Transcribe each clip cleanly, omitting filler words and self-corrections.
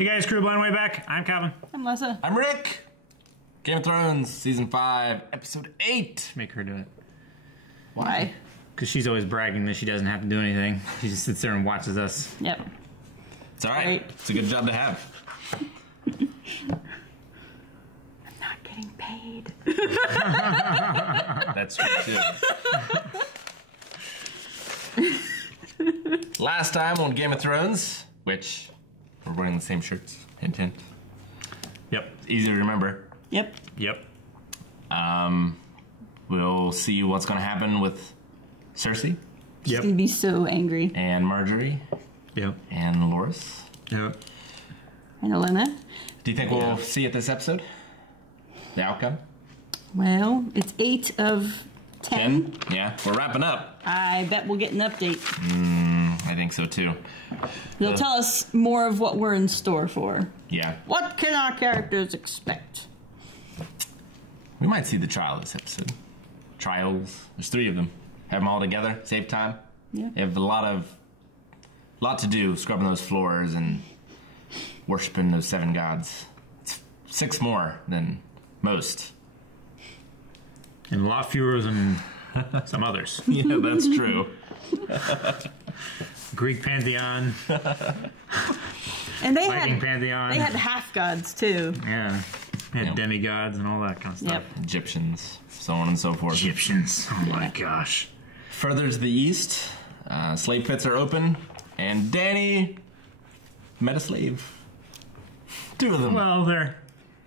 You guys, crew blown way back. I'm Calvin. I'm Lessa. I'm Rick. Game of Thrones, Season 5, Episode 8. Make her do it. Why? Because she's always bragging that she doesn't have to do anything. She just sits there and watches us. Yep. It's all right. It's a good job to have. I'm not getting paid. That's true, too. Last time on Game of Thrones, which we're wearing the same shirts. Hint, hint. Yep. Easy to remember. Yep. Yep. We'll see what's going to happen with Cersei. She's Yep. gonna be so angry. And Margaery. Yep. And Loras. Yep. And Elena. Do you think we'll see it this episode? The outcome? Well, it's 8 of 10. Yeah, we're wrapping up. I bet we'll get an update. I think so too. They'll tell us more of what we're in store for. Yeah. What can our characters expect? We might see the trial this episode. Trials. There's 3 of them. Have them all together. Save time. Yeah. You have a lot to do, scrubbing those floors and worshiping those 7 gods. It's 6 more than most. And a lot fewer than some others. Yeah, that's true. Greek pantheon. And they Viking had pantheon. they had half gods too. Yeah. They had Yep. demigods and all that kind of stuff. Yep. Egyptians, so on and so forth. Egyptians. Oh my gosh. Further to the east, slave pits are open, and Dany met a slave. 2 of them, Well, they're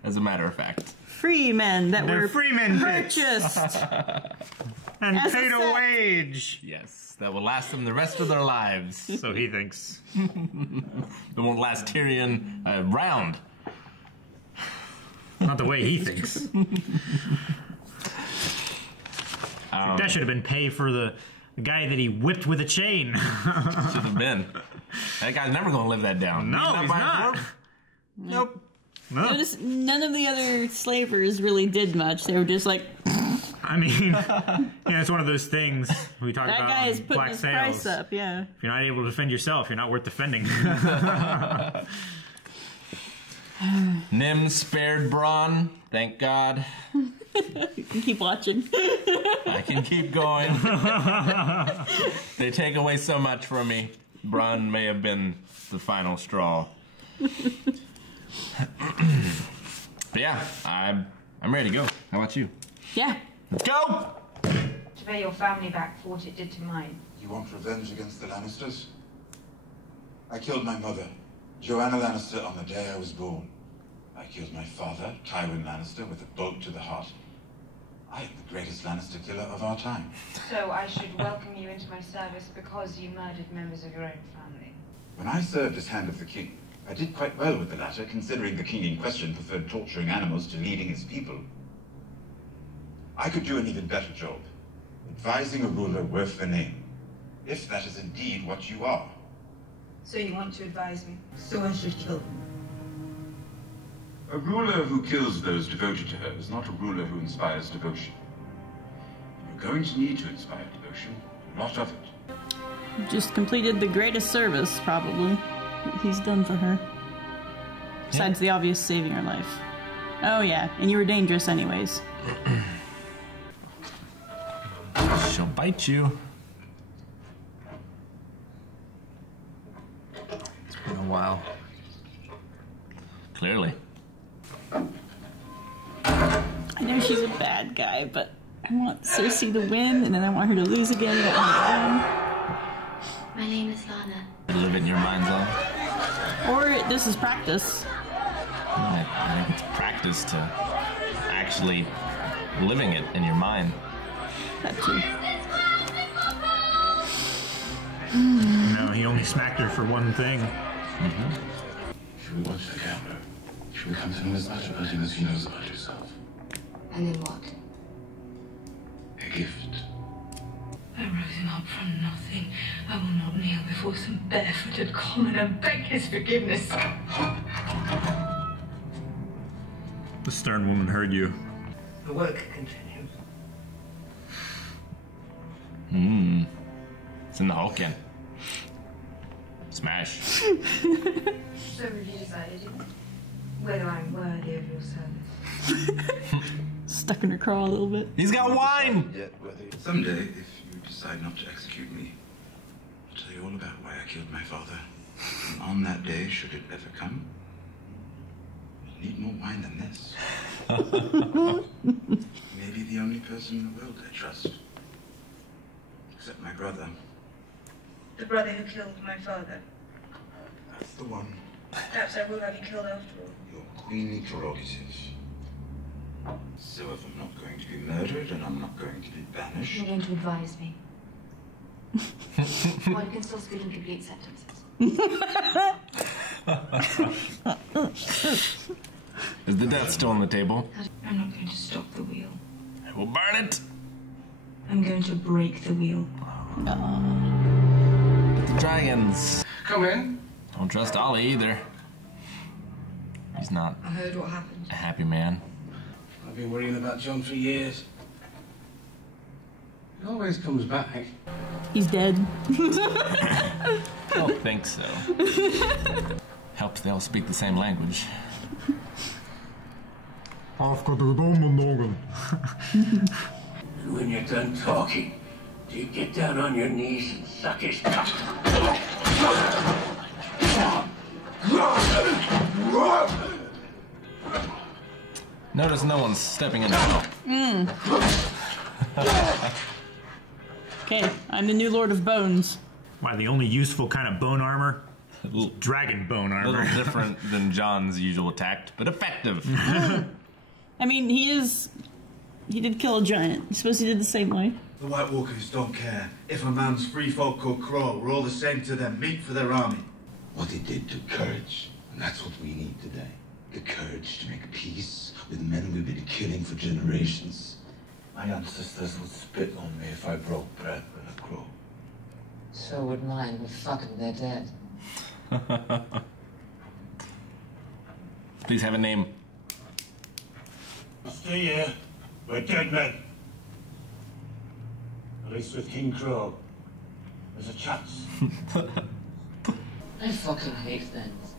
as a matter of fact. Free men that They're were freemen pits. purchased. and As paid a a set. wage. Yes, that will last them the rest of their lives. So he thinks. It won't last Tyrion a round. Not the way he thinks. That should have been pay for the guy that he whipped with a chain. Should have been. That guy's never going to live that down. No, he's by a not. dwarf? Nope. No. Notice none of the other slavers really did much. They were just like, I mean, yeah, it's one of those things we talk that about guy is on putting Black his Sails. price up. Yeah. If you're not able to defend yourself, you're not worth defending. Nym spared Bronn. Thank God. You can keep watching. I can keep going. They take away so much from me. Bronn may have been the final straw. But yeah, I'm ready to go. How about you? Yeah. Let's go! To pay your family back for what it did to mine. You want revenge against the Lannisters? I killed my mother, Joanna Lannister, on the day I was born. I killed my father, Tywin Lannister, with a bolt to the heart. I am the greatest Lannister killer of our time. So I should welcome you into my service because you murdered members of your own family. When I served as Hand of the King, I did quite well with the latter, considering the king in question preferred torturing animals to leading his people. I could do an even better job, advising a ruler worth the name, if that is indeed what you are. So you want to advise me? So I should kill them. A ruler who kills those devoted to her is not a ruler who inspires devotion. You're going to need to inspire devotion, a lot of it. Just completed the greatest service, probably, that he's done for her. Besides the obvious saving her life. Oh yeah, and you were dangerous anyways. She'll bite you. It's been a while. Clearly. I know she's a bad guy, but I want Cersei to win, and then I want her to lose again. And My name is Lana. Live it in your mind's eye. or this is practice. I think it's practice to actually living it in your mind. That too. No, he only smacked her for one thing. Should we watch the camera? Should we come to know as much about him as he knows about yourself? And then what? A gift. I rose him up from nothing. I will not kneel before some barefooted common and beg his forgiveness. The stern woman heard you. The work continues. It's in the Hulkin. Smash. So have you decided whether I'm worthy of your service? Stuck in her craw a little bit. He's got wine! Someday, if you decide not to execute me, I'll tell you all about why I killed my father. And on that day, should it ever come, you'll need more wine than this. Maybe the only person in the world I trust. Except my brother. The brother who killed my father. That's the one. Perhaps I will have you killed after all. Your queenly prerogative. So if I'm not going to be murdered and I'm not going to be banished... You're going to advise me. One can still speak in complete sentences. Is the death still on the table? I'm not going to stop the wheel. We'll burn it! I'm going to break the wheel. The dragons. Come in. Don't trust Ollie either. He's not I heard what happened. a happy man. I've been worrying about John for years. He always comes back. He's dead. Don't think so. Helps they all speak the same language. I've got a dome noggin. And when you're done talking, do you get down on your knees and suck his cock? Notice no one's stepping in the Okay, I'm the new Lord of Bones. Why, the only useful kind of bone armor? Dragon bone A armor. little different than John's usual tact, but effective. I mean, he did kill a giant. I suppose he did the same way. The White Walkers don't care. If a man's free folk or crow, we're all the same to them. Meat for their army. What it did took courage, and that's what we need today. The courage to make peace with men we've been killing for generations. My ancestors would spit on me if I broke bread with a crow. So would mine, but fucking they're dead. Please have a name. Stay here. We're dead men. At least with King Crow, there's a chance. I fucking hate things.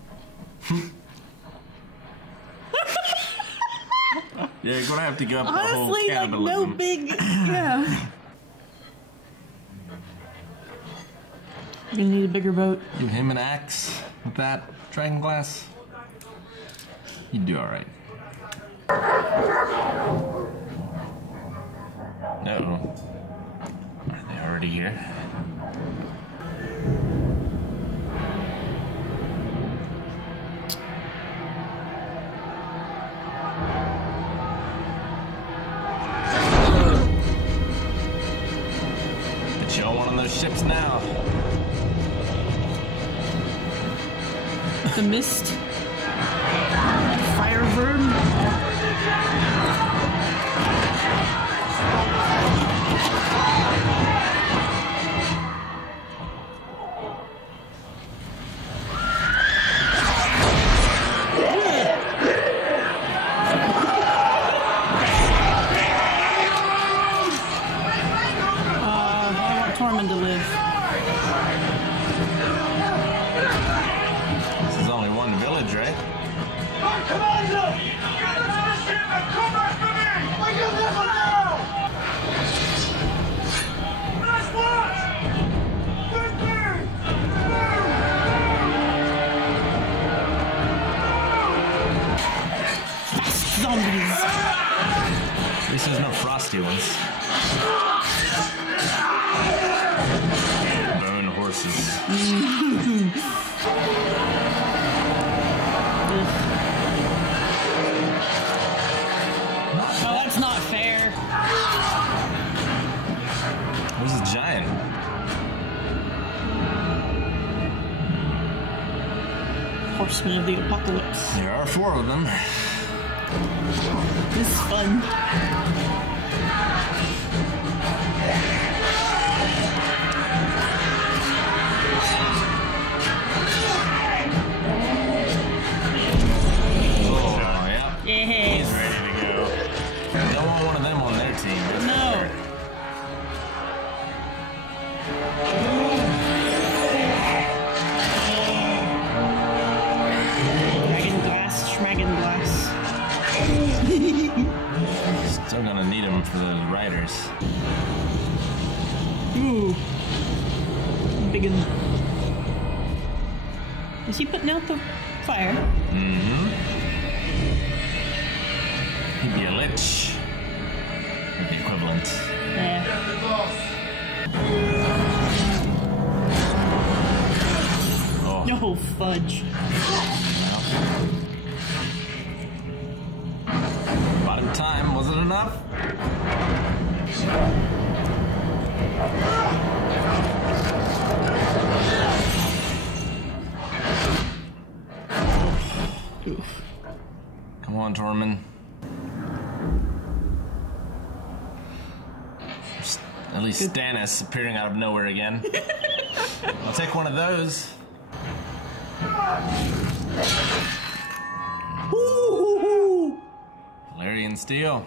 Yeah, you're gonna have to give up the whole Honestly, like, cannibalism. no big... Yeah. You're gonna need a bigger boat. Give him an axe with that dragon glass. You'd do alright. Uh-oh. Are they already here? Get you on one of those ships now. The mist. Fire verb. I want Tormund to live. This is only one village, right? Commander! Get out of the ship and come back for me! Will you listen now? Nice work! Good thing! Zombies. At least there's no frosty ones. Bone horses. Oh, that's not fair. Where's the giant? Horsemen of the Apocalypse. There are 4 of them. This is fun. Oh, yeah. Yes. He's ready to go. Don't want one of them on their team. No. Daenerys. Ooh. Big one. Is he putting out the fire? Mm-hmm. He'd be a lich. Or the equivalent. Yeah. Oh. No fudge. Bought him time, was it enough? Come on, Tormund. At least Stannis appearing out of nowhere again. I'll take one of those. Valyrian steel.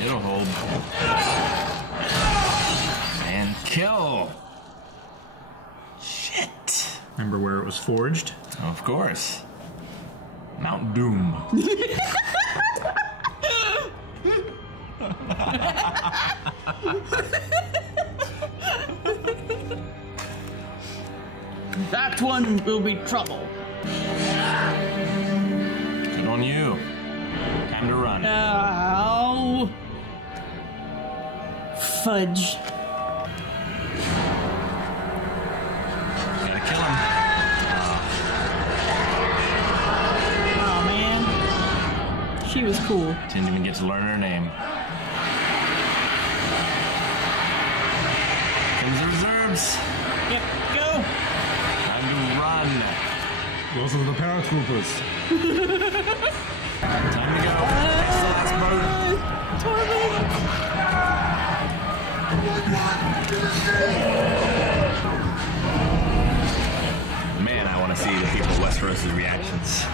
It'll hold. And kill. Shit. Remember where it was forged? Of course. Mount Doom. That one will be trouble. Good on you. Time to run. Ow. Fudge. Gotta kill him. Oh man. She was cool. Didn't even get to learn her name. Comes the reserves. Yep, go. Time to run. Those are the paratroopers. Time to go. Next to last boat. Man, I want to see the people of Westeros' reactions.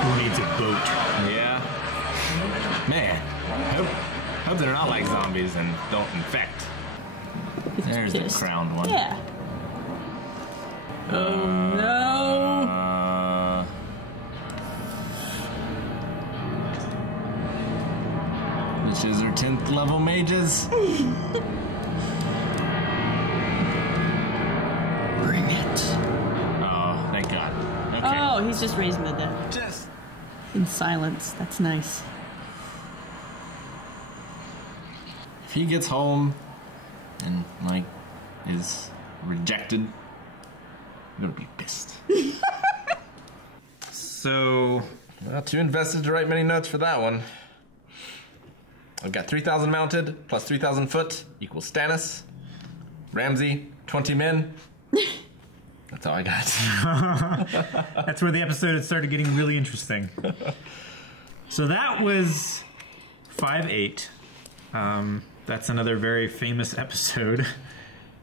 Who needs a boat? Yeah. Man, hope they're not like zombies and don't infect. There's the crowned one. Yeah. Oh no. Witches are 10th level mages. Bring it. Oh, thank God. Okay. Oh, he's just raising the dead. Just In silence. That's nice. if he gets home and like is rejected, I'm gonna be pissed. So, not too invested to write many notes for that one. I've got 3,000 mounted plus 3,000 foot equals Stannis. Ramsay, 20 men. That's all I got. That's where the episode had started getting really interesting. So that was 5-8. That's another very famous episode.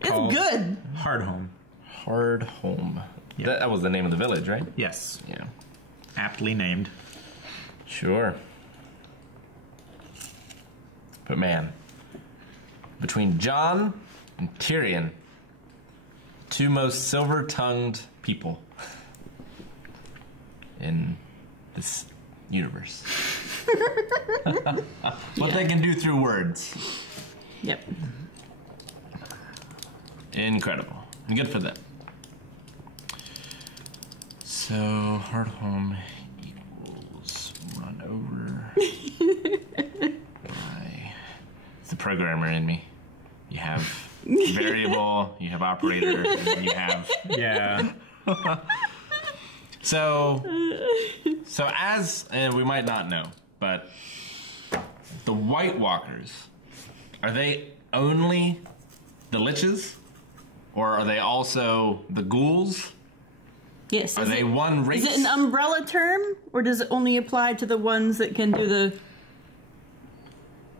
It's good. Hardhome. Hardhome. Yeah. That was the name of the village, right? Yes. Yeah. Aptly named. Sure. But man, between Jon and Tyrion, two most silver-tongued people in this universe. What they can do through words. Yep. Incredible. And good for them. So, Hardhome equals run over by... It's the programmer in me. You have variable, you have operator, and then you have... Yeah. So as, and we might not know, but the White Walkers, are they only the liches? Or are they also the ghouls? Yes. Are they one race? Is it an umbrella term, or does it only apply to the ones that can do the...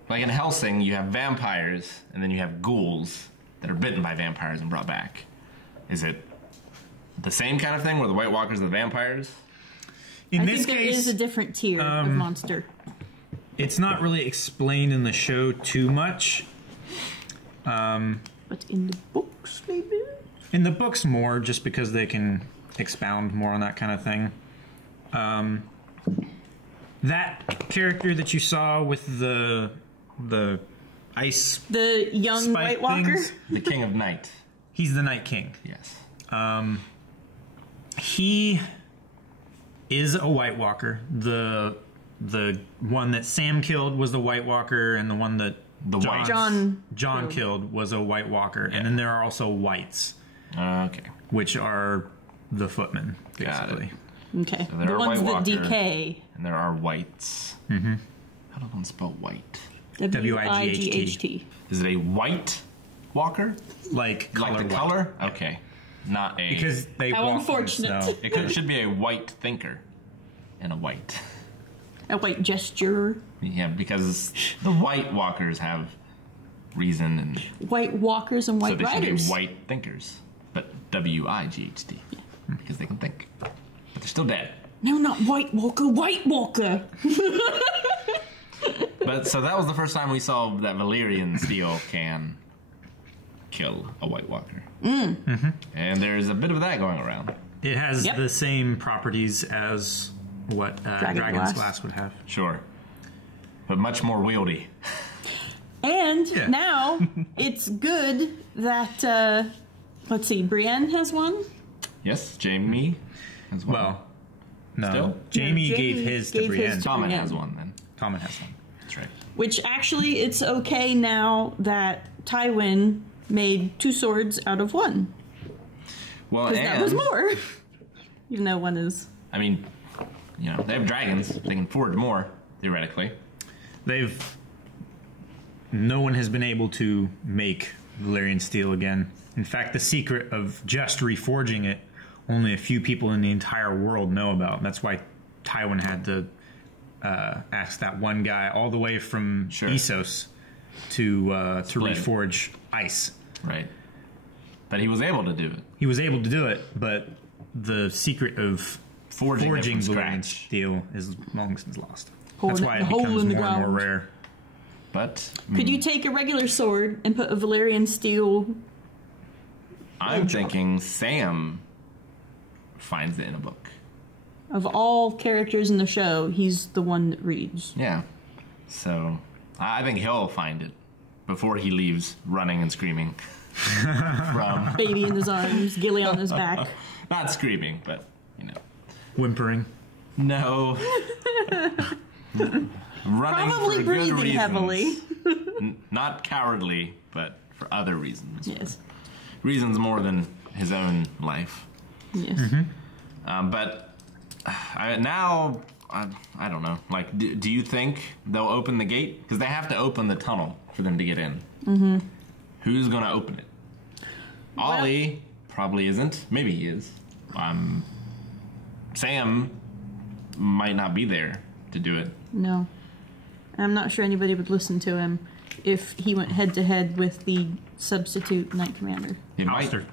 Like in Helsing, you have vampires, and then you have ghouls that are bitten by vampires and brought back. Is it the same kind of thing, where the White Walkers are the vampires? In I this think there case, is a different tier of monster. it's not really explained in the show too much. But in the books, maybe? In the books more, just because they can expound more on that kind of thing. That character that you saw with the ice, the young White Walker, the King of Night. He's the Night King. Yes. He is a White Walker. The one that Sam killed was the White Walker, and the one that John killed was a White Walker. Yeah. And then there are also Whites. Okay. Which are the footmen, basically. Okay. So there the are ones White that Walker, decay. And there are Whites. Mm-hmm. How does one spell white? W-I-G-H-T. Is it a White Walker? Like the white. color? Okay. Not a... Because they How walk unfortunate. on snow. It should be a white thinker and a white. A white gesture. Yeah, because the White Walkers have reason and... White Walkers and White Riders. So they should be white thinkers. But W-I-G-H-T. Yeah. Because they can think. But they're still dead. No, not White Walker, White Walker! But so that was the first time we saw that Valyrian steel can kill a White Walker. Mm-hmm. And there's a bit of that going around. It has the same properties as what Dragon's Glass would have. Sure. But much more wieldy. And now it's good that, let's see, Brienne has one? Yes, Jamie has one. Well, no. Still? Jamie gave his to Brienne. Tommen has one then. Tommen has one. That's right. Which actually, it's okay now that Tywin made 2 swords out of 1. Well, because that was more. Even though one is... I mean, you know, they have dragons. They can forge more, theoretically. No one has been able to make Valyrian steel again. In fact, the secret of just reforging it, only a few people in the entire world know about. That's why Tywin had to ask that one guy all the way from Essos to reforge ice. Right. But he was able to do it. He was able to do it, but the secret of forging Valyrian steel is long since lost. That's why it becomes more and more rare. But could you take a regular sword and put a Valyrian steel? I'm thinking Sam finds it in a book. Of all characters in the show, he's the one that reads. Yeah. So I think he'll find it before he leaves running and screaming. From baby in his arms, Gilly on his back. Not screaming, but, you know. Whimpering. No. Running probably for breathing good reasons. heavily. Not cowardly, but for other reasons. Yes. Reasons more than his own life. Yes. Mm-hmm. But I don't know. Like, do you think they'll open the gate? Because they have to open the tunnel for them to get in. Mm-hmm. Who's going to open it? Ollie probably isn't. Maybe he is. Sam might not be there to do it. No. I'm not sure anybody would listen to him if he went head-to-head with the substitute Knight Commander. Alistair.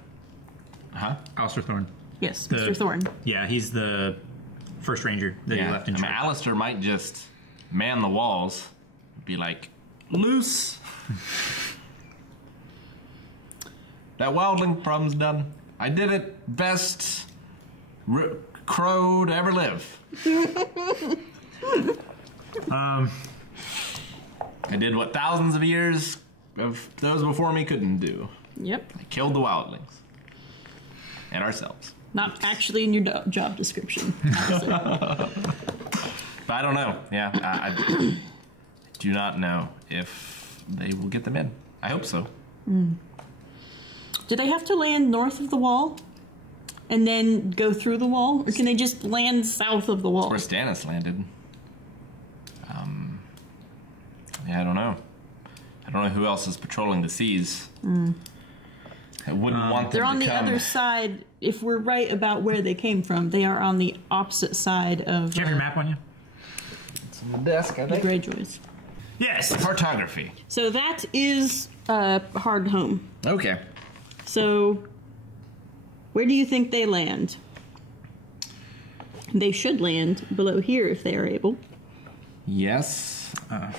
Huh? Alistair Thorne. Yes, Mr. Thorne. Yeah, he's the first ranger that he left in charge. Alistair might just man the walls, be like, loose. That wildling problem's done. I did it. Best crow to ever live. I did what thousands of years of those before me couldn't do. Yep. I killed the wildlings. And ourselves. Not actually in your job description. But I don't know. Yeah, I do not know if they will get them in. I hope so. Mm. Do they have to land north of the wall and then go through the wall? Or can they just land south of the wall? That's where Stannis landed. Yeah, I don't know. I don't know who else is patrolling the seas. Mm. I wouldn't want them They're to on the come. other side. If we're right about where they came from, they are on the opposite side of... Do you have your map on you? It's on the desk, I the think. Greyjoys. Yes! Cartography. So that is Hardhome. Okay. So, where do you think they land? They should land below here if they are able. Yes.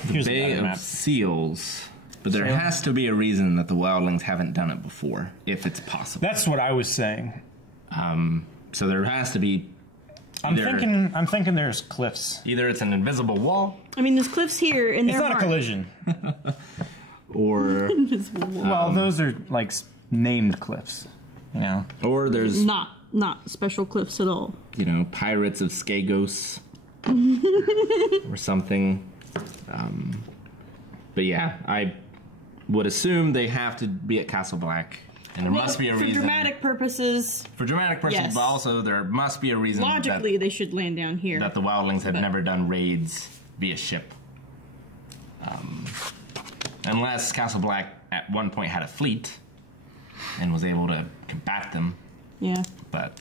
Here's The Bay the map. of Seals. But there has to be a reason that the wildlings haven't done it before, if it's possible. That's what I was saying. So there has to be I'm thinking there's cliffs. Either it's an invisible wall. I mean, there's cliffs here, and it's they're not a collision. Or invisible wall. Well, those are like named cliffs, you know. Or there's not special cliffs at all. You know, Pirates of Skagos or something. But yeah, I would assume they have to be at Castle Black. And there must be a reason. For dramatic purposes. For dramatic purposes, yes. But also there must be a reason. Logically, they should land down here. That the wildlings had never done raids via ship. Unless Castle Black at one point had a fleet and was able to combat them. Yeah. But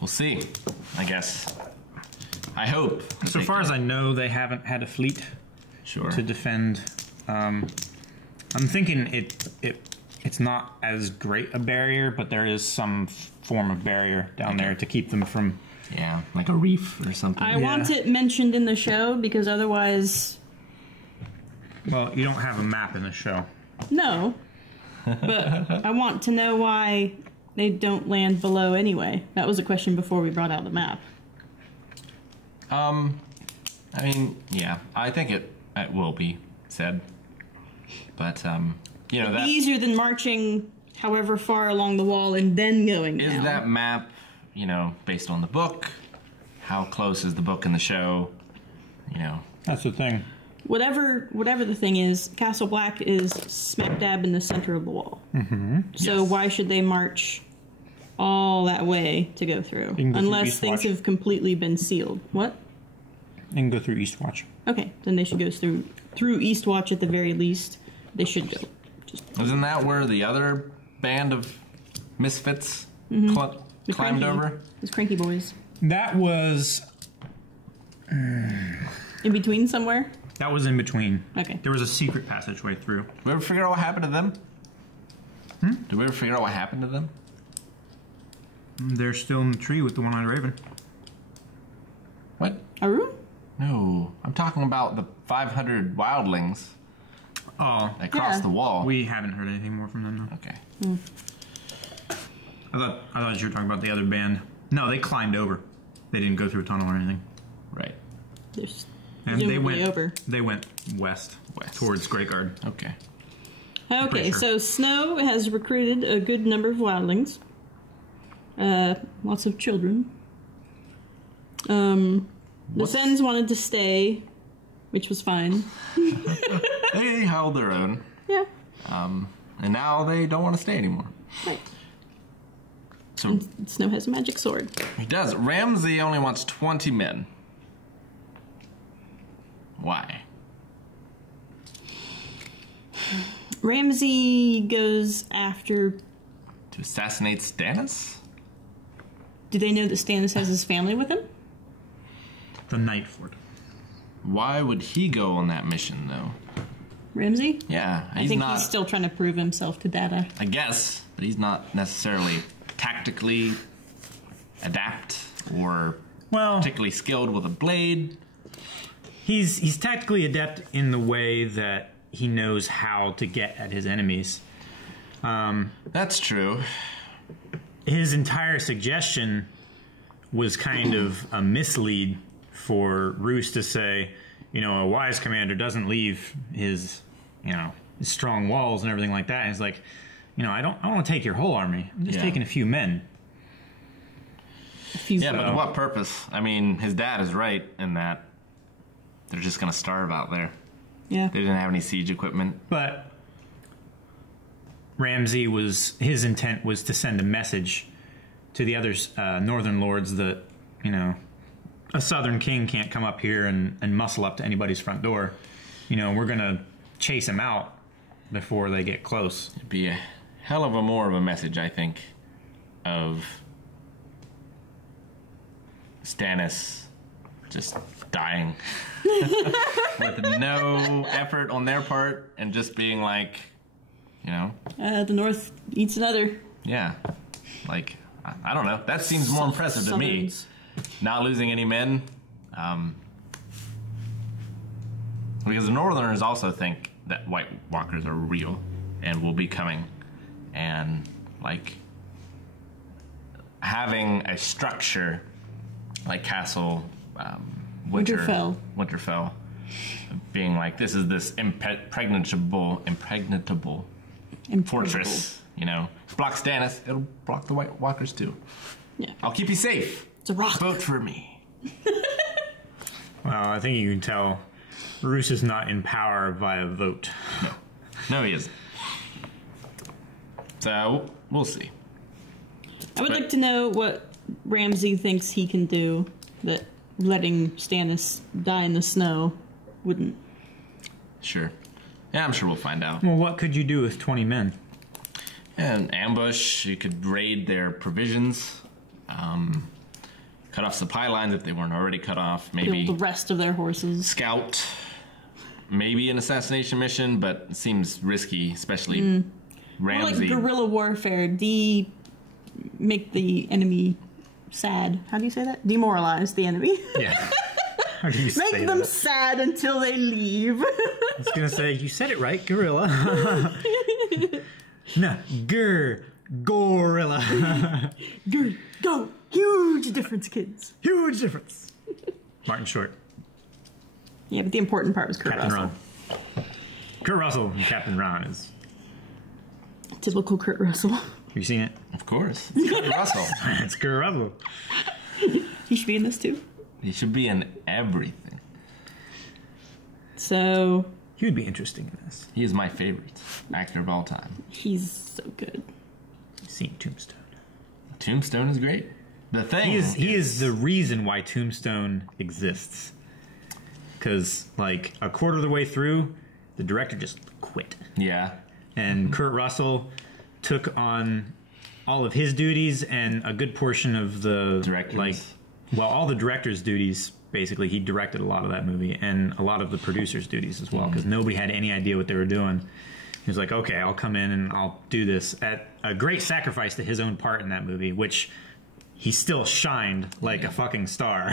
we'll see, I guess. I hope. So far as I know, they haven't had a fleet to defend. I'm thinking it's not as great a barrier, but there is some form of barrier down there to keep them from... Yeah, like a reef or something. I want it mentioned in the show, because otherwise... Well, you don't have a map in the show. No. But I want to know why they don't land below anyway. That was a question before we brought out the map. I mean, yeah, I think it will be said. But, you know, that's easier than marching however far along the wall and then going down. Is that map, you know, based on the book? How close is the book and the show? You know. That's the thing. Whatever the thing is, Castle Black is smack dab in the center of the wall. Mm-hmm. So why should they march all that way to go through? Unless things have completely been sealed. What? You can go through Eastwatch. Okay, then they should go through Eastwatch at the very least. They should go. Isn't that where the other band of misfits climbed over? Those cranky boys. That was... in between somewhere? That was in between. Okay. There was a secret passageway through. Did we ever figure out what happened to them? Did we ever figure out what happened to them? They're still in the tree with the one-eyed raven. What? Aru? No. I'm talking about the 500 wildlings. Oh. That crossed the wall. We haven't heard anything more from them, though. Okay. I thought you were talking about the other band. No, they climbed over. They didn't go through a tunnel or anything. Right. And they went west towards Greyguard. Okay. Okay, so Snow has recruited a good number of wildlings. Lots of children. The Sens wanted to stay, which was fine. They held their own. Yeah. And now they don't want to stay anymore. Right. So and Snow has a magic sword. He does. Ramsay only wants 20 men. Why? Ramsay goes after... To assassinate Stannis? Do they know that Stannis has his family with him? The Nightford. Why would he go on that mission, though? Ramsay? Yeah, he's still trying to prove himself to Dada. I guess, but he's not necessarily tactically adept or particularly skilled with a blade. He's tactically adept in the way that he knows how to get at his enemies. That's true. His entire suggestion was kind of a mislead for Roose to say, you know, a wise commander doesn't leave his, you know, his strong walls and everything like that. And he's like, you know, I don't want to take your whole army. I'm just taking a few men. But to what purpose? I mean, his dad is right in that they're just going to starve out there. Yeah. They didn't have any siege equipment. But Ramsay his intent was to send a message to the other northern lords that, you know, a southern king can't come up here and muscle up to anybody's front door. You know, we're going to chase him out before they get close. It'd be a hell of a more of a message, I think, of Stannis just dying with no effort on their part and just being like, you know, the North eats another. Yeah, like I don't know. That seems more impressive to me. Not losing any men, because the Northerners also think that White Walkers are real and will be coming, and like having a structure like Castle Winterfell, being like, this is this impregnable fortress, you know. If it blocks Stannis, it'll block the White Walkers too. Yeah. I'll keep you safe. It's a rock. Vote for me. Well, I think you can tell Roose is not in power via vote. No, he isn't. So, we'll see. I would like to know what Ramsay thinks he can do that letting Stannis die in the snow wouldn't. Sure. Yeah, I'm sure we'll find out. Well, what could you do with 20 men? An ambush, you could raid their provisions, cut off supply lines if they weren't already cut off, maybe kill the rest of their horses. Scout, maybe an assassination mission, but it seems risky, especially Ramsay. More like guerrilla warfare, make the enemy sad. How do you say that? Demoralize the enemy. Yeah. How do you say Make them that? sad until they leave. I was gonna say, you said it right, gorilla. No, gorilla. Go. Huge difference, kids. Huge difference. Martin Short. Yeah, but the important part was Kurt Captain Russell. Ron. Kurt Russell and Captain Ron is... Typical Kurt Russell. Have you seen it? Of course. It's Kurt Russell. It's Kurt Russell. He should be in this too. He should be in everything. So... He would be interesting in this. He is my favorite actor of all time. He's so good. You've seen Tombstone. Tombstone is great. The thing he is the reason why Tombstone exists. Because, like, a quarter of the way through, the director just quit. Yeah. And Kurt Russell took on all of his duties and a good portion of the... Directors. All the director's duties, basically. He directed a lot of that movie and a lot of the producer's duties as well, because nobody had any idea what they were doing. He was like, okay, I'll come in and I'll do this at a great sacrifice to his own part in that movie, which he still shined like a fucking star.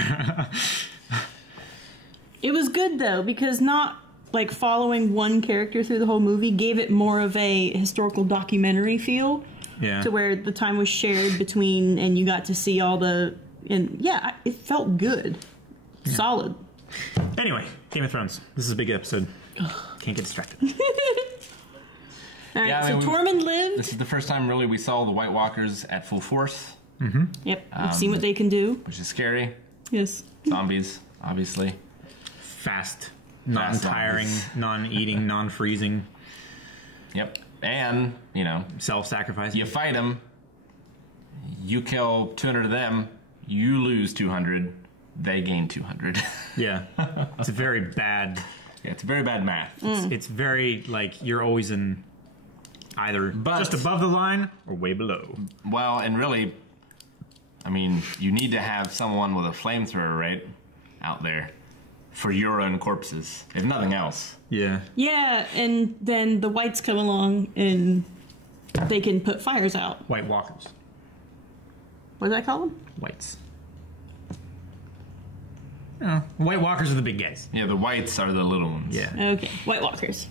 It was good, though, because not, like, following one character through the whole movie gave it more of a historical documentary feel. Yeah. To where the time was shared between, and you got to see all the... And, yeah, it felt good. Yeah. Solid. Anyway, Game of Thrones. This is a big episode. Can't get distracted. All right, so Tormund lived. This is the first time, really, we saw the White Walkers at full force. Mm-hmm. Yep, we've seen what they can do. Which is scary. Yes. Zombies, obviously. Fast, non-tiring, non-eating, non-freezing. Yep. And, you know... self-sacrificing. You fight them, you kill 200 of them, you lose 200, they gain 200. Yeah. It's a very bad... Yeah, it's very bad math. It's very, like, you're always in either just above the line or way below. Well, and really, I mean, you need to have someone with a flamethrower, right, out there for your own corpses, if nothing else. Yeah. Yeah, and then the whites come along and they can put fires out. White Walkers. What did I call them? Whites. Oh, White Walkers are the big guys. Yeah, the whites are the little ones. Yeah. Okay, White Walkers.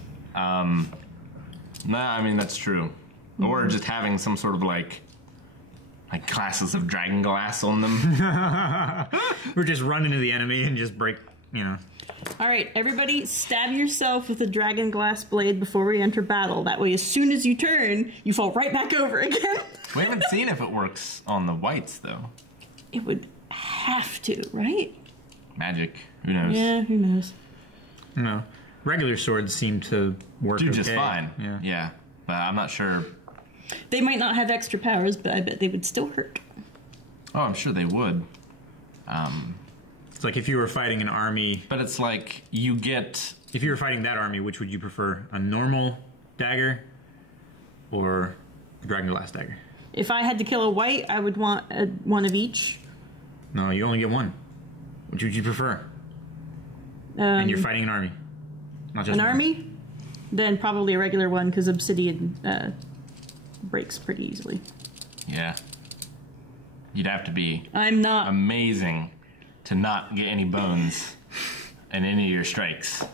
Nah, I mean, that's true. Or just having some sort of, like classes of dragon glass on them. We're just run into the enemy and just break, you know. All right, everybody, stab yourself with a dragon glass blade before we enter battle. That way, as soon as you turn, you fall right back over again. We haven't seen if it works on the whites, though. It would have to, right? Magic. Who knows? Yeah, who knows? No. Regular swords seem to work do okay. just fine. Yeah. But I'm not sure. They might not have extra powers, but I bet they would still hurt. Oh, I'm sure they would. It's like if you were fighting an army... But it's like you get... If you were fighting that army, which would you prefer? A normal dagger or a dragon glass dagger? If I had to kill a white, I would want one of each. No, you only get one. Which would you prefer? And you're fighting an army. Not just an army? Then probably a regular one, because obsidian breaks pretty easily. Yeah. You'd have to be not amazing to not get any bones in any of your strikes.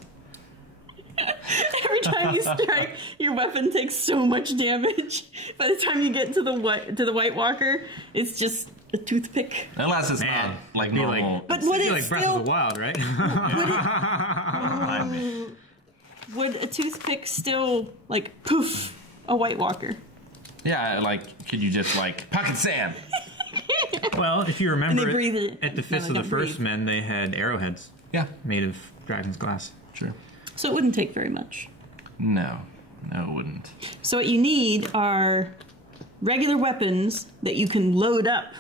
Every time you strike, your weapon takes so much damage. By the time you get to the White Walker, it's just a toothpick. Unless it's Man, not like it'd be normal. like- But would It'd be it like Breath still... of the Wild, right? Remind me. Would a toothpick still, like, poof, a White Walker? Yeah, like, could you just, like, pocket sand? Well, if you remember, And they breathe it. at the Fist No, of they the don't First breathe. Men, they had arrowheads Yeah, made of dragon's glass. sure. So it wouldn't take very much. No, it wouldn't. So what you need are regular weapons that you can load up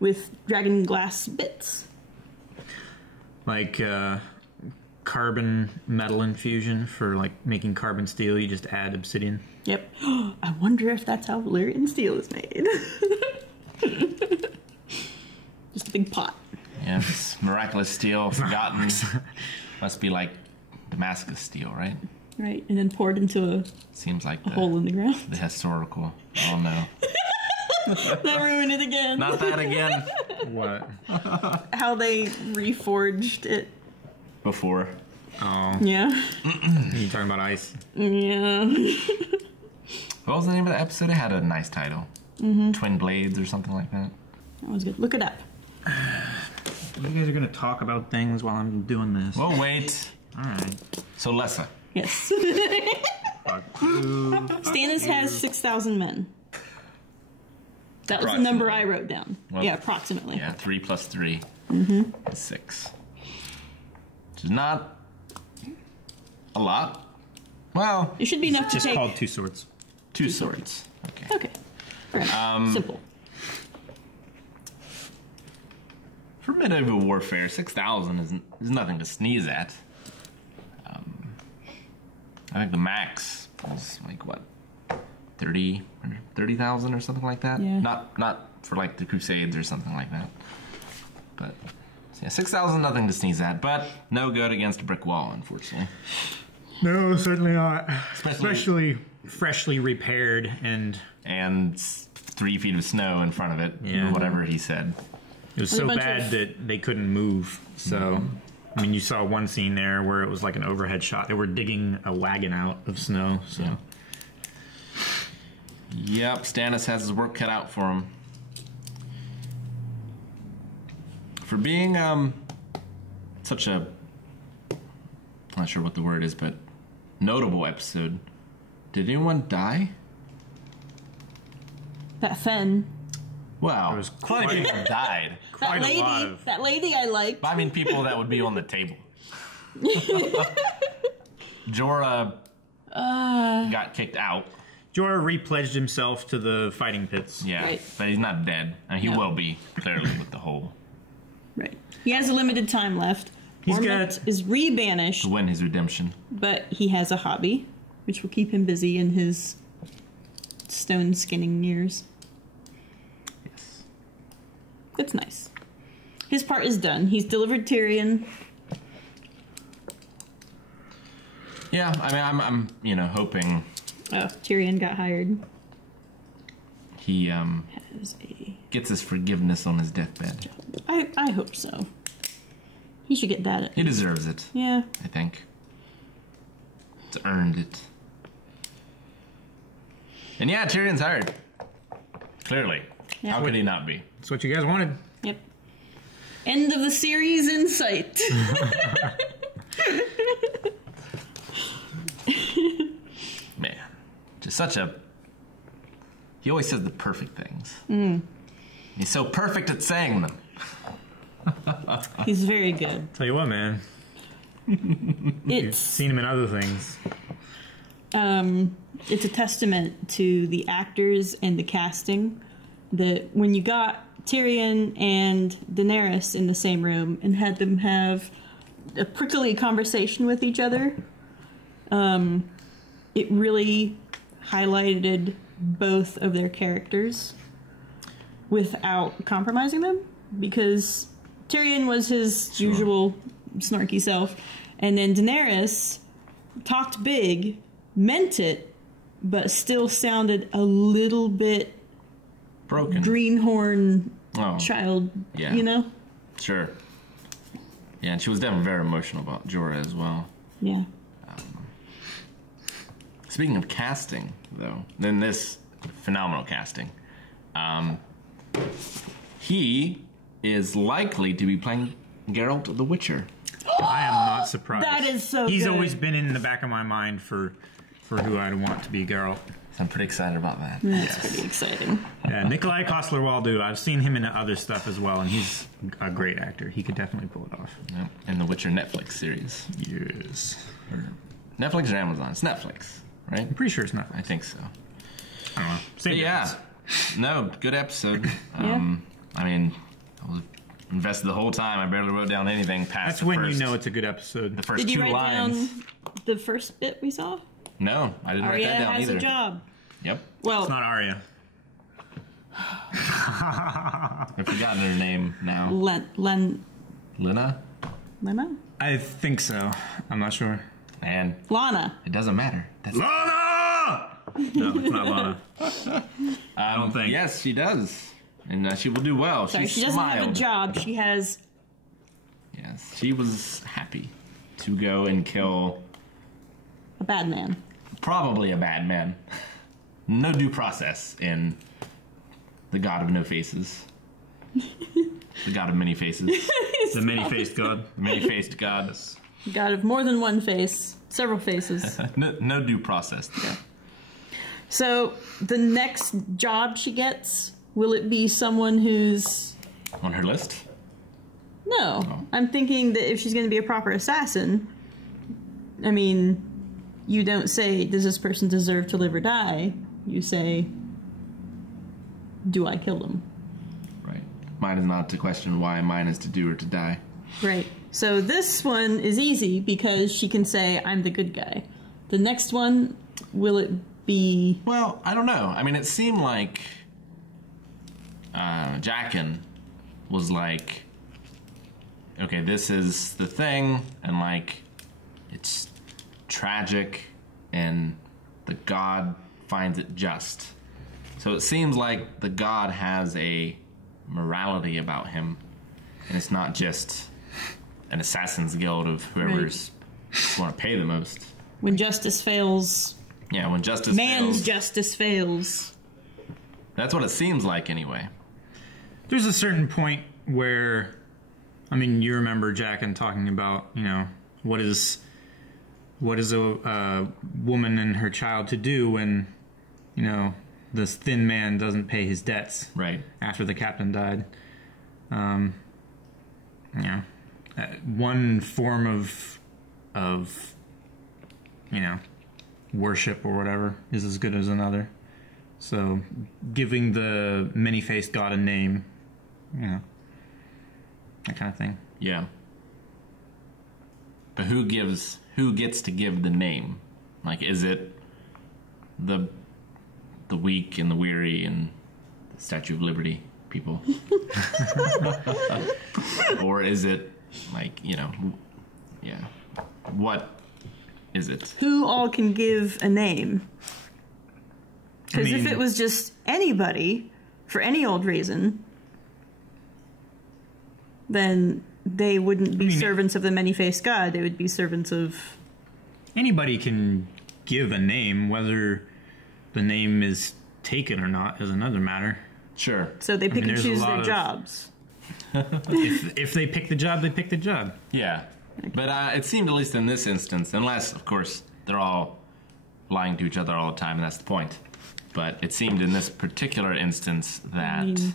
with dragon glass bits. Like carbon metal infusion for like making carbon steel. You just add obsidian. Yep. I wonder if that's how Valyrian steel is made. Just a big pot. Yeah, this miraculous steel forgotten. Must be like Damascus steel, right? Right, and then poured into Seems like a hole in the ground. the historical. Oh no. That ruined it again. Not that again. What? How they reforged it. Before. Oh. Yeah. You talking about ice? Yeah. What was the name of the episode? It had a nice title. Mm-hmm. Twin Blades or something like that. That was good. Look it up. You guys are gonna talk about things while I'm doing this. Well, wait. Alright. So Lessa. Yes. Fuck you. Stannis has 6,000 men. That was the number I wrote down. Well, yeah, approximately. Yeah, 3 plus 3 Mm-hmm. is 6. Which is not a lot. Well, It should be enough to Just take... called two swords. two swords. Okay. Okay. Fair enough. Simple. For medieval warfare, 6,000 is nothing to sneeze at. I think the max was like what, 30,000 or something like that. Yeah. Not for like the Crusades or something like that. But yeah, 6,000 nothing to sneeze at. But no good against a brick wall, unfortunately. No, certainly not. Especially- Especially freshly repaired and 3 feet of snow in front of it. Yeah. Whatever he said. it was And a so bunch bad of- that they couldn't move. So, I mean, you saw one scene there where it was like an overhead shot. They were digging a wagon out of snow. So, Yep, Stannis has his work cut out for him. For being such a, I'm not sure what the word is, but notable episode. Did anyone die? That Fen. Wow, There was plenty of people died. Quite a lot of- That lady I liked. I mean, people that would be on the table. Jorah got kicked out. Jorah repledged himself to the fighting pits. Yeah, Right. but he's not dead. And he No. will be, clearly, with the whole Right. He has a limited time left. He's Ormond is re-banished, to win his redemption. but he has a hobby, which will keep him busy in his stone skinning years. Yes. That's nice. His part is done. He's delivered Tyrion. Yeah, I mean, I'm hoping Oh, Tyrion got hired. he As a... gets his forgiveness on his deathbed. I hope so. He should get that. He deserves it, Yeah. I think. It's earned it. And yeah, Tyrion's hired. Clearly. Yeah. How could he not be? That's what you guys wanted. Yep. End of the series in sight. Man, just such a... He always says the perfect things. He's so perfect at saying them. He's very good. Tell you what, man. You've It's seen him in other things. it's a testament to the actors and the casting that when you got Tyrion and Daenerys in the same room and had them have a prickly conversation with each other, it really highlighted both of their characters without compromising them, because Tyrion was his usual snarky self, and then Daenerys talked big, meant it, but still sounded a little bit Broken. greenhorn Oh, child, yeah. you know? sure. Yeah, and she was definitely very emotional about Jorah as well. Yeah. Speaking of casting, though, then this phenomenal casting. he is likely to be playing Geralt the Witcher. I am not surprised. That is so He's good. always been in the back of my mind for who I'd want to be Geralt. I'm pretty excited about that. That's pretty exciting. Yeah, Nikolai Coster-Waldau. I've seen him in other stuff as well, and he's a great actor. He could definitely pull it off. Yep. And the Witcher Netflix series. Yes. Netflix or Amazon? It's Netflix, right? I'm pretty sure it's not. I think so. I don't know. Same difference. No, good episode. Yeah. I mean, I was invested the whole time. I barely wrote down anything past That's the when first, you know it's a good episode. the first Did you 2 write lines. down the first bit we saw? No, I didn't write Arya that down has either. a job. Yep. Well, It's not Arya. I've forgotten her name now. Lena? Lena? I think so. I'm not sure. And Lana. it doesn't matter. That's Lana! No, it's not Lana. I don't think. Yes, she does. And she will do well. Sorry, she doesn't smiled. have a job. She has... Yes, she was happy to go and kill a bad man. probably a bad man. No due process in the God of No Faces. The God of Many Faces. The many-faced god. Many-faced God. God of more than one face. Several faces. No due process. So, the next job she gets, will it be someone who's... On her list? No. Oh. I'm thinking that if she's going to be a proper assassin, I mean, you don't say, does this person deserve to live or die? You say, do I kill them? Right. Mine is not to question why, mine is to do or to die. Right. So this one is easy because she can say, I'm the good guy. The next one, will it be... Well, I don't know. I mean, it seemed like Jaqen was like, okay, this is the thing, and like, it's tragic, and the god finds it just. So it seems like the god has a morality about him, and it's not just an assassin's guild of whoever's want to pay the most. When justice fails... Yeah, when justice Man's fails. justice fails. That's what it seems like, anyway. There's a certain point where, I mean, you remember Jaqen talking about, you know, what is a woman and her child to do when, you know, this thin man doesn't pay his debts. Right. After the captain died. You know, one form of, you know, worship or whatever is as good as another. So giving the many-faced god a name, you know, that kind of thing. Yeah. But who gets to give the name? Like, is it the weak and the weary and the Statue of Liberty people? Or is it, like, you know, yeah. What is it? Who all can give a name? Because if it was just anybody, for any old reason, then they wouldn't be servants of the many-faced god. They would be servants of... Anybody can give a name. Whether the name is taken or not is another matter. Sure. So they pick and choose their jobs. If they pick the job, they pick the job. Yeah. But it seemed, at least in this instance, unless, of course, they're all lying to each other all the time, and that's the point. But it seemed in this particular instance that... I mean,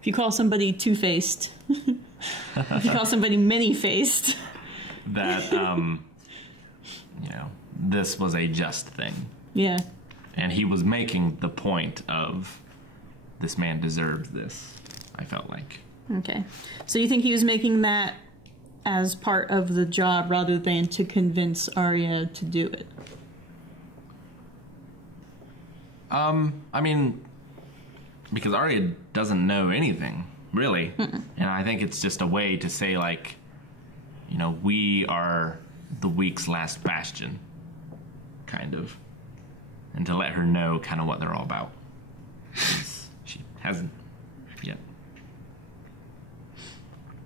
if you call somebody two-faced, if you call somebody many-faced... that, you know, this was a just thing. Yeah. And he was making the point of, this man deserves this, I felt like. Okay. So you think he was making that as part of the job rather than to convince Arya to do it? I mean, because Arya doesn't know anything, really. And I think it's just a way to say, like, you know, we are the weak's last bastion, kind of. And to let her know kind of what they're all about. She hasn't yet.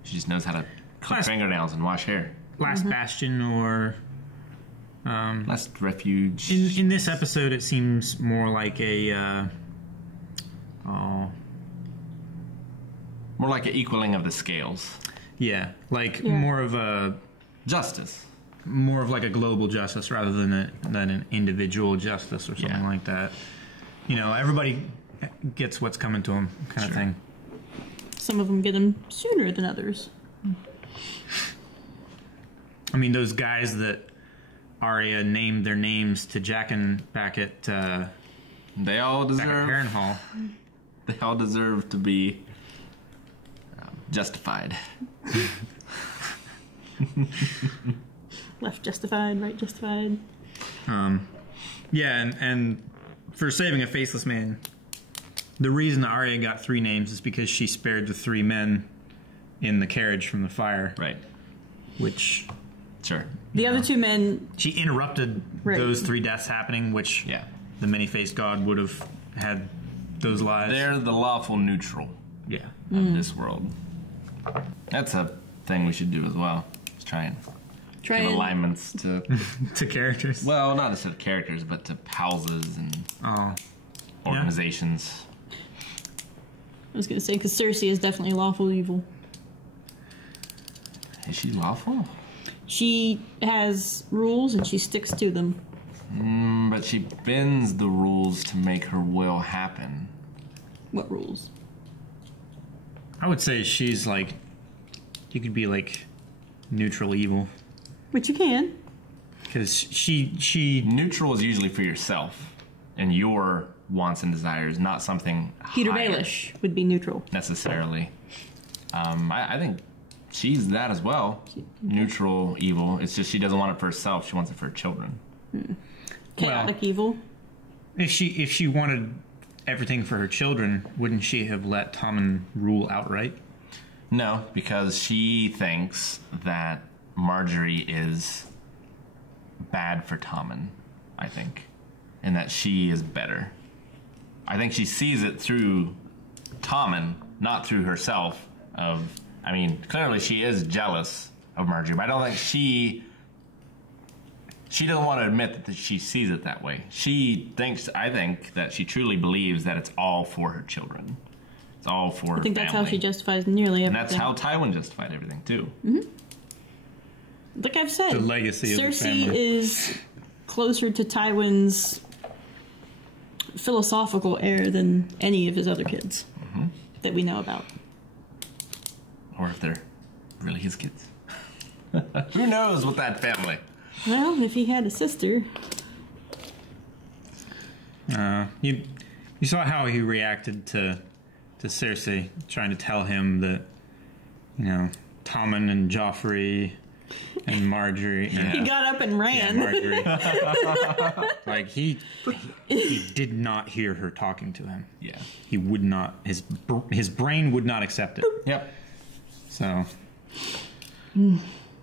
She just knows how to clip fingernails and wash hair. Last bastion or... last refuge. In this episode, it seems more like a... More like an equaling of the scales. Yeah, more of a justice. More of like a global justice rather than an individual justice or something like that. You know, everybody gets what's coming to them, kind of thing. Some of them get them sooner than others. I mean, those guys that Arya named their names to Jaqen back at they all deserve Harrenhal. They all deserve to be justified. Left justified, right justified. Yeah, and for saving a faceless man, the reason Arya got 3 names is because she spared the 3 men in the carriage from the fire. Right. Which... Sure. The other 2 men... She interrupted those 3 deaths happening, which the many-faced god would have had those lives. They're the lawful neutral of this world. That's a thing we should do as well. Just try and give alignments to... to characters? Well, not necessarily characters, but to houses and organizations. I was going to say, because Cersei is definitely lawful evil. Is she lawful? She has rules and she sticks to them. But she bends the rules to make her will happen. What rules? I would say she's like... You could be like neutral evil. Which you can. Because she... Neutral is usually for yourself and your wants and desires, not something Peter higher Baelish would be neutral. necessarily. I think she's that as well. Neutral evil. It's just she doesn't want it for herself. She wants it for her children. Chaotic evil. If she wanted everything for her children, wouldn't she have let Tommen rule outright? No, because she thinks that Margaery is bad for Tommen, I think. And that she is better. I think she sees it through Tommen, not through herself. I mean, clearly she is jealous of Margaery, but I don't think she doesn't want to admit that she sees it that way. I think that she truly believes that it's all for her children. It's all for her I think family. that's how she justifies nearly everything. And that's how Tywin justified everything, too. Mm-hmm. Like I've said, the legacy of the Cersei family is closer to Tywin's philosophical heir than any of his other kids that we know about. Or if they're really his kids. Who knows with that family? Well, if he had a sister. You saw how he reacted to Cersei trying to tell him that, you know, Tommen and Joffrey and Margaery. He got up and ran. Yeah, Margaery. Like he did not hear her talking to him. Yeah, he would not. His brain would not accept it. Yep.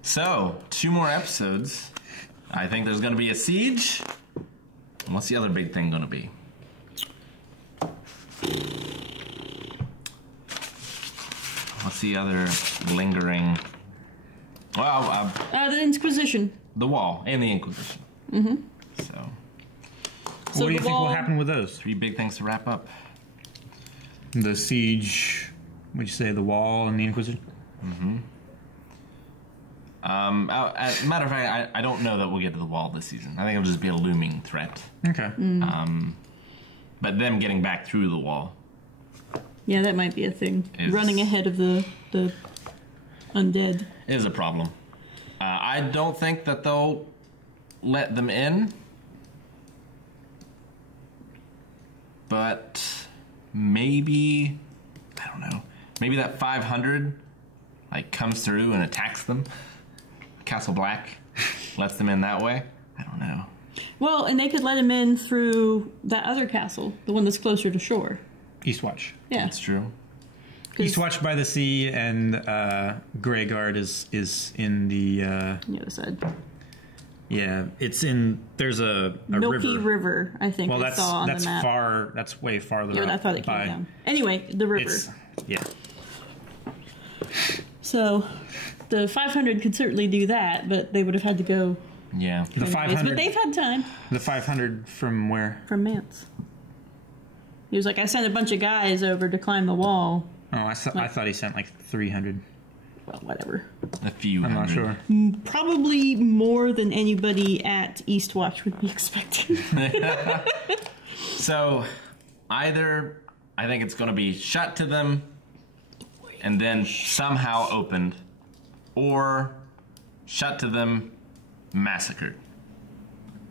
So 2 more episodes. I think there's going to be a siege. And what's the other big thing going to be? What's the other lingering... Well, the Inquisition. The Wall and the Inquisition. Mm-hmm. So what do you think will happen with those? 3 big things to wrap up. The siege, what'd you say, the Wall and the Inquisition? Mm-hmm. As a matter of fact, I don't know that we'll get to the Wall this season. I think it'll just be a looming threat. Okay. But them getting back through the Wall. Yeah, that might be a thing. Running ahead of the undead is a problem. I don't think that they'll let them in. But maybe, I don't know, maybe that 500 like comes through and attacks them. Castle Black lets them in that way. I don't know. Well, and they could let him in through that other castle, the one that's closer to shore. Eastwatch. Yeah, that's true. Eastwatch by the sea, and Greyguard is in the other side. Yeah, it's in. There's a Milky River, I think. Well, I saw on the map. Far. That's way farther. Yeah, I thought it came down. Anyway, the river. Yeah. So, the 500 could certainly do that, but they would have had to go. Yeah, the 500. But they've had time. The 500 from where? From Mance. He was like, I sent a bunch of guys over to climb the wall, Oh, I thought he sent like 300. Well, whatever. A few I'm not hundred. sure. Probably more than anybody at Eastwatch would be expecting. So, either I think it's going to be shut to them and then somehow opened, or shut to them, massacred.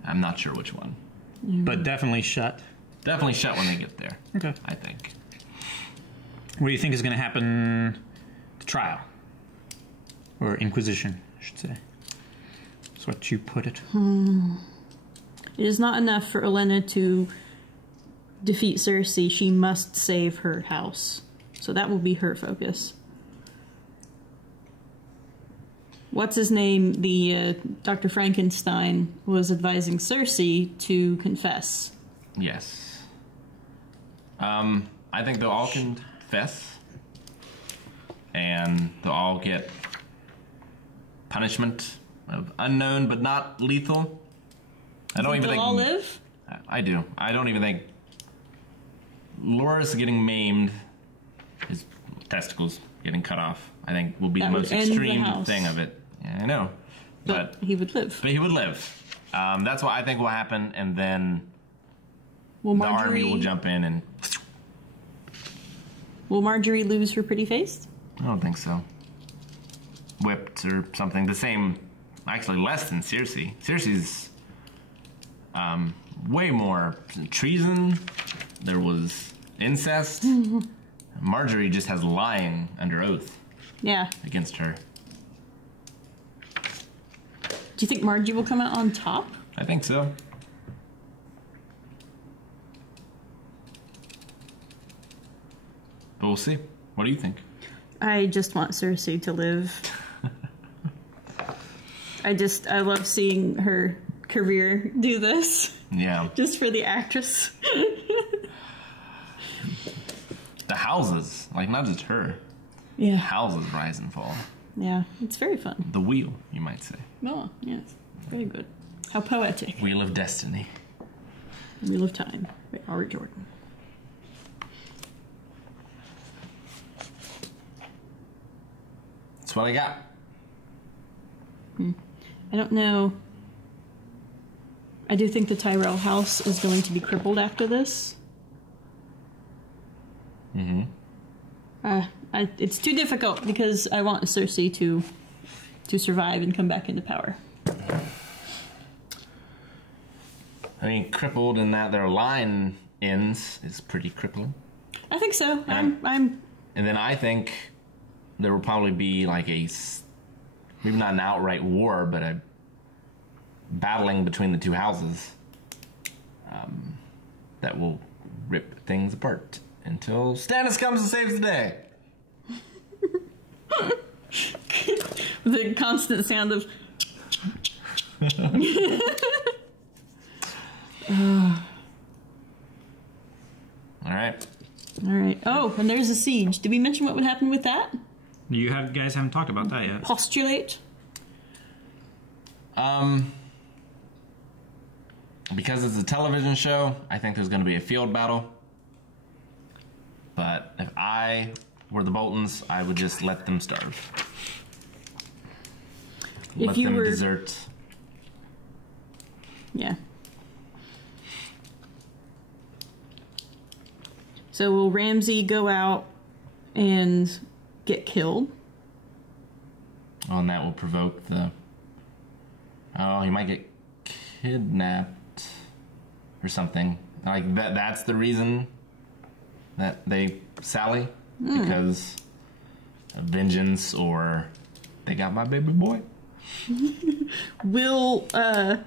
I'm not sure which one. But definitely shut. Definitely shut when they get there. Okay. I think. What do you think is going to happen to trial? Or Inquisition, I should say. That's what you put it. It is not enough for Olenna to defeat Cersei. She must save her house. So that will be her focus. What's his name? The Dr. Frankenstein was advising Cersei to confess. Yes. I think they'll all confess. And they'll all get punishment of unknown but not lethal. I don't even think they'll all live? I do. I don't even think Loras getting maimed, his testicles getting cut off, I think will be the most extreme thing of it. Yeah, I know. But he would live. But he would live. That's what I think will happen, and then will the army will jump in and... Will Margaery lose her pretty face? I don't think so. Whipped or something. The same, actually less than Cersei. Cersei's way more treason. There was incest. Margaery just has lying under oath. Yeah. Against her. Do you think Margie will come out on top? I think so. But we'll see. What do you think? I just want Cersei to live. I love seeing her career do this. Yeah. Just for the actress. The houses, like not just her. Yeah. Houses rise and fall. Yeah, it's very fun. The wheel, you might say. Oh, yes. Very good. How poetic. Wheel of Destiny. Wheel of Time by Robert Jordan. That's what I got. I don't know. I do think the Tyrell house is going to be crippled after this. It's too difficult because I want Cersei to survive and come back into power. I mean, crippled in that their line ends is pretty crippling. I think so. I'm. And then I think there will probably be like maybe not an outright war, but a battling between the two houses that will rip things apart until Stannis comes and saves the day. The constant sound of... Alright. Alright. Oh, and there's a siege. Did we mention what would happen with that? You guys haven't talked about that yet. Postulate? Because it's a television show, I think there's going to be a field battle. But if I were the Boltons, I would just let them starve. Let them desert. Yeah. So will Ramsay go out and get killed? Oh, and that will provoke the... Oh, he might get kidnapped or something. Like, that's the reason that they sally? Because of vengeance, or they got my baby boy? Will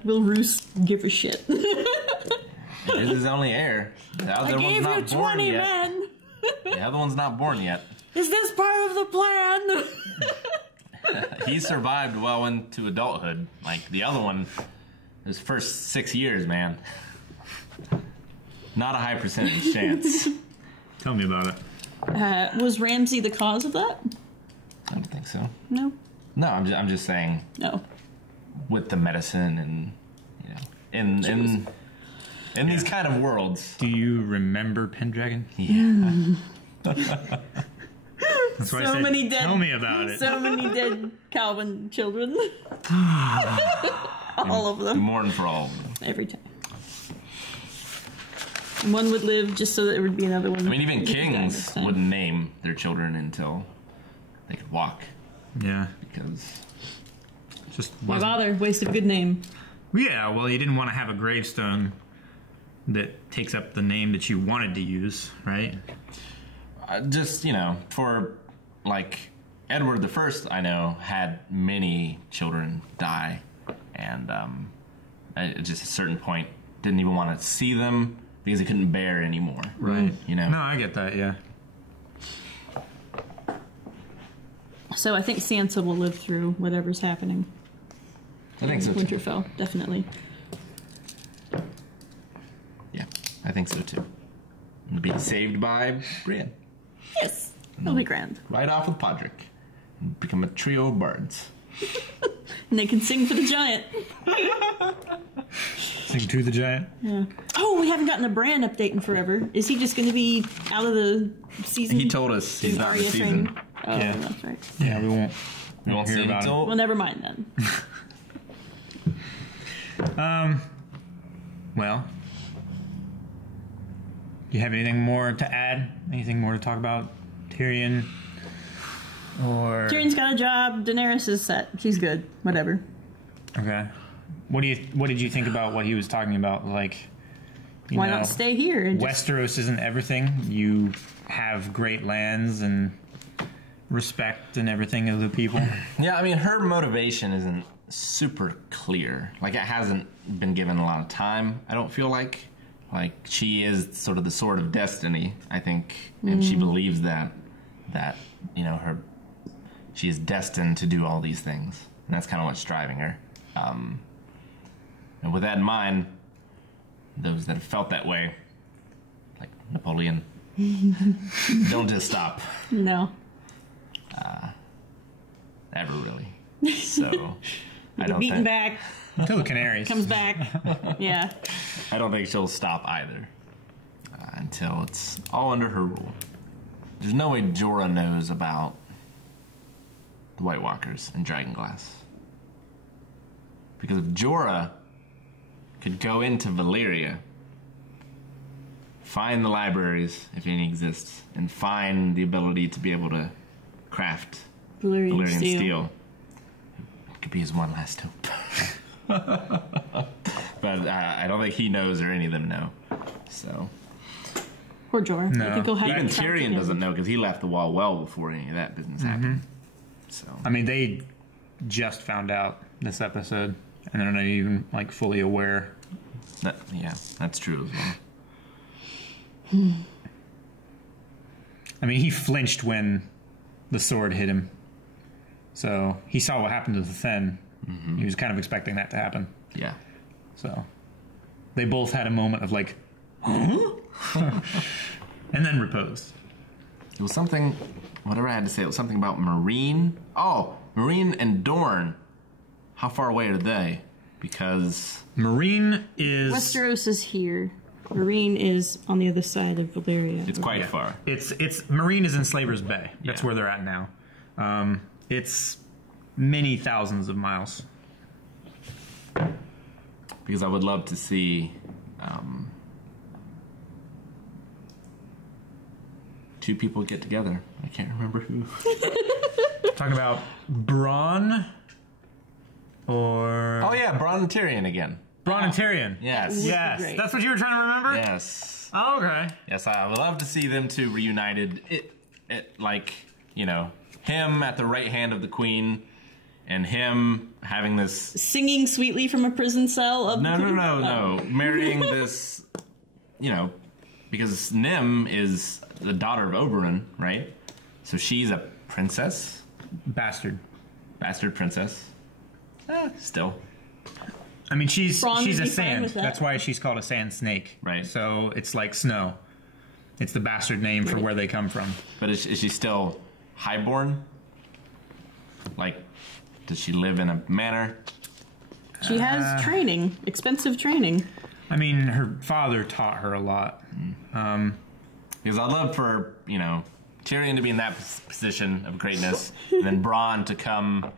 Roose give a shit? It is his only heir. The other I one's gave not you born 20 yet. men! The other one's not born yet. Is this part of the plan? He survived well into adulthood. Like, the other one, his first 6 years, man. Not a high percentage chance. Tell me about it. Was Ramsay the cause of that? I don't think so. No? No, I'm just saying. No. With the medicine and, you know, in these kind of worlds. Do you remember Pendragon? Yeah. That's why I So said, many dead. tell me about it. So many dead Calvin children. All of them. Mourn for all of them. Every time. One would live just so that there would be another one. I mean, even kings wouldn't name their children until they could walk. Yeah. Because just why bother? Waste of a good name. Yeah, well, you didn't want to have a gravestone that takes up the name that you wanted to use, right? Just, you know, for, like, Edward I, I know, had many children die. And at just a certain point, didn't even want to see them because he couldn't bear anymore. Right. You know? No, I get that, yeah. So I think Sansa will live through whatever's happening. I think so, too. Winterfell, definitely. Yeah, I think so, too. And be saved by Brienne. Yes, that'll be grand. Right off with Podrick. And become a trio of bards. And they can sing for the giant. Sing to the giant? Yeah. Oh, we haven't gotten a Bran update in forever. Is he just going to be out of the season? He told us he's not in the season. Training? Oh, Yeah. that's right. Yeah, we won't see hear him about until... Well, never mind then. Well, do you have anything more to add? Anything more to talk about? Tyrion? Or... Tyrion's got a job. Daenerys is set. She's good. Whatever. Okay. What did you think about what he was talking about? Like, why not stay here? And Westeros isn't everything. You have great lands and respect and everything of the people. Yeah, I mean, her motivation isn't super clear. Like, it hasn't been given a lot of time, I don't feel like. Like, she is sort of the sword of destiny, I think. And she believes that, you know, she is destined to do all these things. And that's kind of what's driving her. And with that in mind, those that have felt that way, like Napoleon, don't just stop. No. Ever really. So I don't beaten think back. Until the Canaries. Comes back. Yeah. I don't think she'll stop either until it's all under her rule. There's no way Jorah knows about the White Walkers and Dragonglass. Because if Jorah could go into Valyria, find the libraries, if any exist, and find the ability to be able to craft Valyrian steel, it could be his one last hope. But I don't think he knows or any of them know. So Poor Jorah. No. I think he'll have even to talk to Tyrion him. doesn't know because he left the wall well before any of that business happened. So I mean, they just found out this episode, and they're not even like fully aware. yeah, that's true as well. I mean, he flinched when the sword hit him, so he saw what happened to the Thenn. He was kind of expecting that to happen. Yeah. So they both had a moment of like, huh? And then repose. It was something, whatever I had to say, it was something about Marine. Oh, Marine and Dorne. How far away are they? Because Marine is... Westeros is here. Marine is on the other side of Valyria. it's quite far. It's Marine is in Slaver's Bay. That's Yeah. where they're at now. It's many thousands of miles. Because I would love to see two people get together. I can't remember who. Talking about Bronn or... Oh yeah, Bronn and Tyrion again. Bronn and Tyrion. Yes. Yes. Great. That's what you were trying to remember? Yes. Oh, okay. Yes, I would love to see them two reunited. It like, you know, him at the right hand of the queen, and him having this... Singing sweetly from a prison cell of No. Marrying this, you know, because Nym is the daughter of Oberyn, right? So she's a princess. Bastard Princess. Still. I mean, she's Bronn would a be fine sand. with that. That's why she's called a sand snake. Right. So it's like snow. It's the bastard name for where they come from. But is she still highborn? Like, does she live in a manor? She has training. Expensive training. I mean, her father taught her a lot. Because I'd love for, you know, Tyrion to be in that position of greatness, and then Bronn to come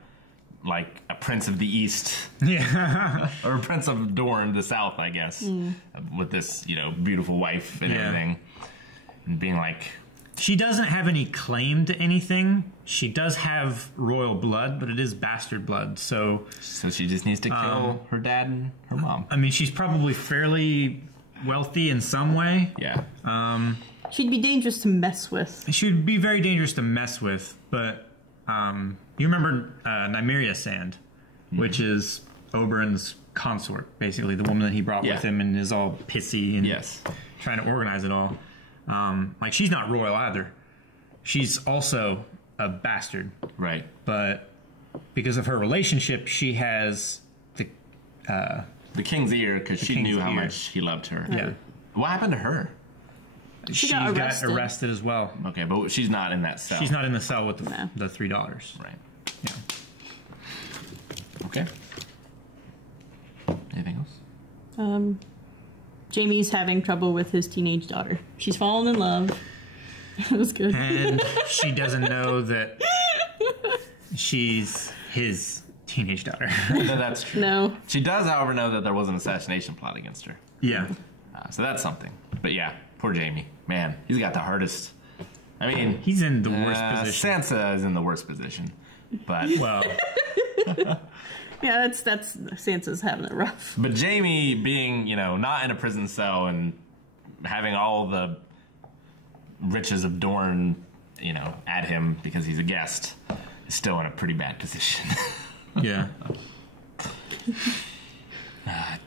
like a prince of the east, or a prince of Dorne, the south, I guess, with this, you know, beautiful wife and everything, and being like, she doesn't have any claim to anything. She does have royal blood, but it is bastard blood, so she just needs to kill her dad and her mom. I mean, she's probably fairly wealthy in some way. Yeah. She'd be dangerous to mess with. She would be very dangerous to mess with, but you remember Nymeria Sand, which is Oberyn's consort, basically the woman that he brought with him and is all pissy and trying to organize it all. Like, she's not royal either. She's also a bastard. Right. But because of her relationship, she has the king's ear, because she knew how much he loved her. Yeah. What happened to her? She got arrested as well. Okay, but she's not in that cell. She's not in the cell with the $3. Right. Yeah. Okay. Anything else? Jaime's having trouble with his teenage daughter. She's fallen in love. That was good. And she doesn't know that she's his teenage daughter. No, that's true. No. She does, however, know that there was an assassination plot against her. Yeah. So that's something. But yeah, poor Jaime. Man, he's got the hardest. I mean, he's in the worst position. Sansa is in the worst position. But well, yeah, that's Sansa's having it rough. But Jaime being, you know, not in a prison cell and having all the riches of Dorne, you know, at him because he's a guest, is still in a pretty bad position. Yeah.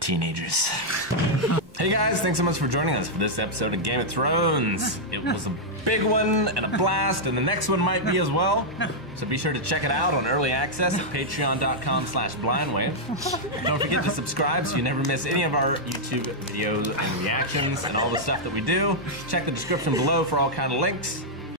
Teenagers. Hey guys, thanks so much for joining us for this episode of Game of Thrones. It was a big one and a blast, and the next one might be as well. So be sure to check it out on early access at patreon.com/blindwave. Don't forget to subscribe so you never miss any of our YouTube videos and reactions and all the stuff that we do. Check the description below for all kind of links.